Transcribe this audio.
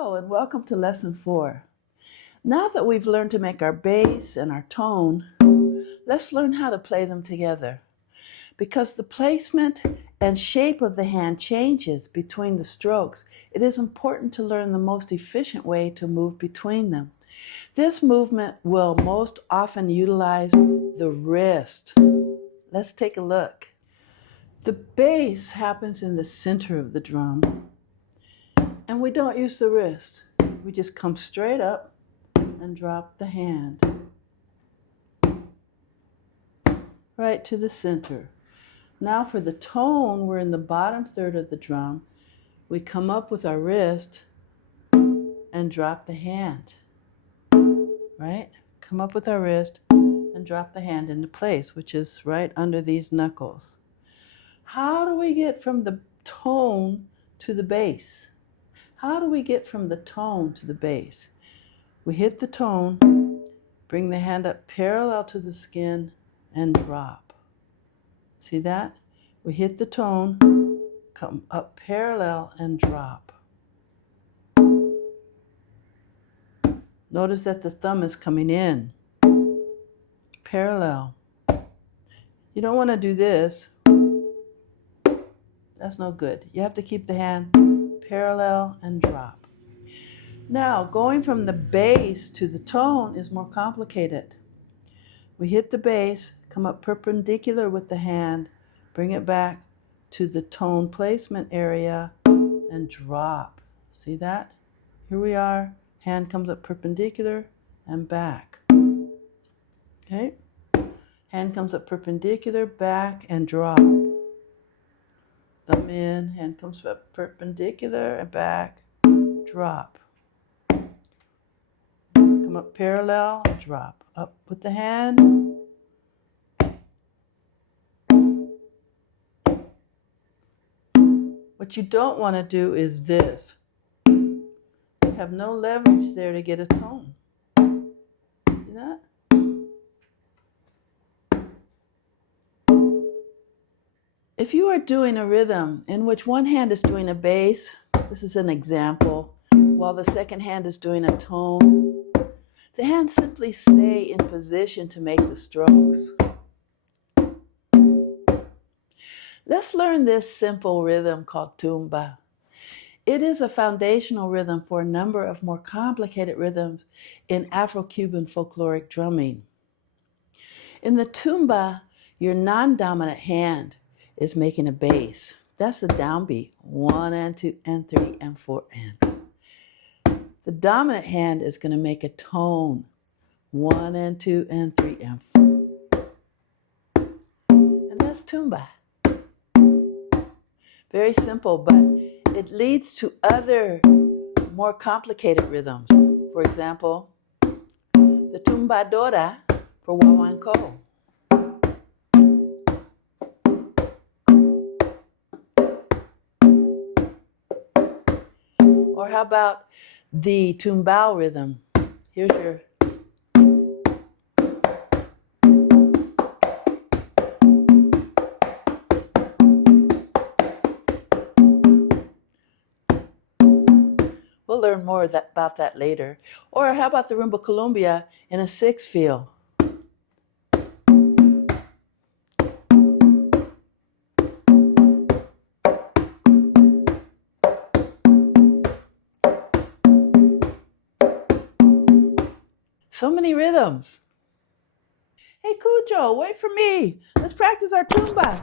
Hello and welcome to Lesson 4. Now that we've learned to make our bass and our tone, let's learn how to play them together. Because the placement and shape of the hand changes between the strokes, it is important to learn the most efficient way to move between them. This movement will most often utilize the wrist. Let's take a look. The bass happens in the center of the drum, and we don't use the wrist. We just come straight up and drop the hand right to the center. Now for the tone, we're in the bottom third of the drum. We come up with our wrist and drop the hand, right? Come up with our wrist and drop the hand into place, which is right under these knuckles. How do we get from the tone to the bass? How do we get from the tone to the bass? We hit the tone, bring the hand up parallel to the skin, and drop. See that? We hit the tone, come up parallel, and drop. Notice that the thumb is coming in, parallel. You don't want to do this. That's no good. You have to keep the hand parallel and drop. Now, going from the bass to the tone is more complicated. We hit the bass, come up perpendicular with the hand, bring it back to the tone placement area, and drop. See that? Here we are. Hand comes up perpendicular and back. Okay? Hand comes up perpendicular, back, and drop. Thumb in, hand comes up perpendicular and back, drop. Come up parallel, drop. Up with the hand. What you don't want to do is this. You have no leverage there to get a tone. See that? If you are doing a rhythm in which one hand is doing a bass, this is an example, while the second hand is doing a tone, the hands simply stay in position to make the strokes. Let's learn this simple rhythm called tumba. It is a foundational rhythm for a number of more complicated rhythms in Afro-Cuban folkloric drumming. In the tumba, your non-dominant hand is making a bass. That's the downbeat, 1 and 2 and 3 and 4 and. The dominant hand is going to make a tone, 1 and 2 and 3 and 4. And that's tumba. Very simple, but it leads to other more complicated rhythms. For example, the tumbadora for Wawanko. Or how about the tumbao rhythm? Here's your We'll learn more about that later. Or how about the rumba Columbia in a 6-feel? So many rhythms. Hey Cujo, wait for me. Let's practice our tumba.